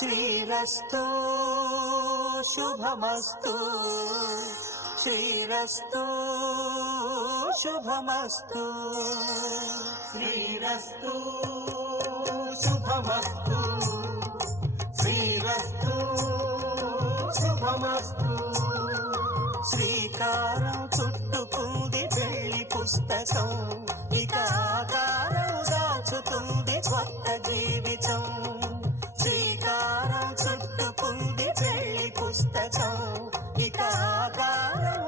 శ్రీరస్తు శుభమస్తు శ్రీరస్తు శుభమస్తు శ్రీరస్తు శుభమస్తు శ్రీరస్తు శుభమస్తు శ్రీకారం చుట్టుకుంది పెళ్లి పుస్తకం ఇక ఆకారం దాచుతుంది కొత్త జీవితం శ్రీకారం చుట్టుకుంది పెళ్లి పుస్తకం ఇక ఆకారం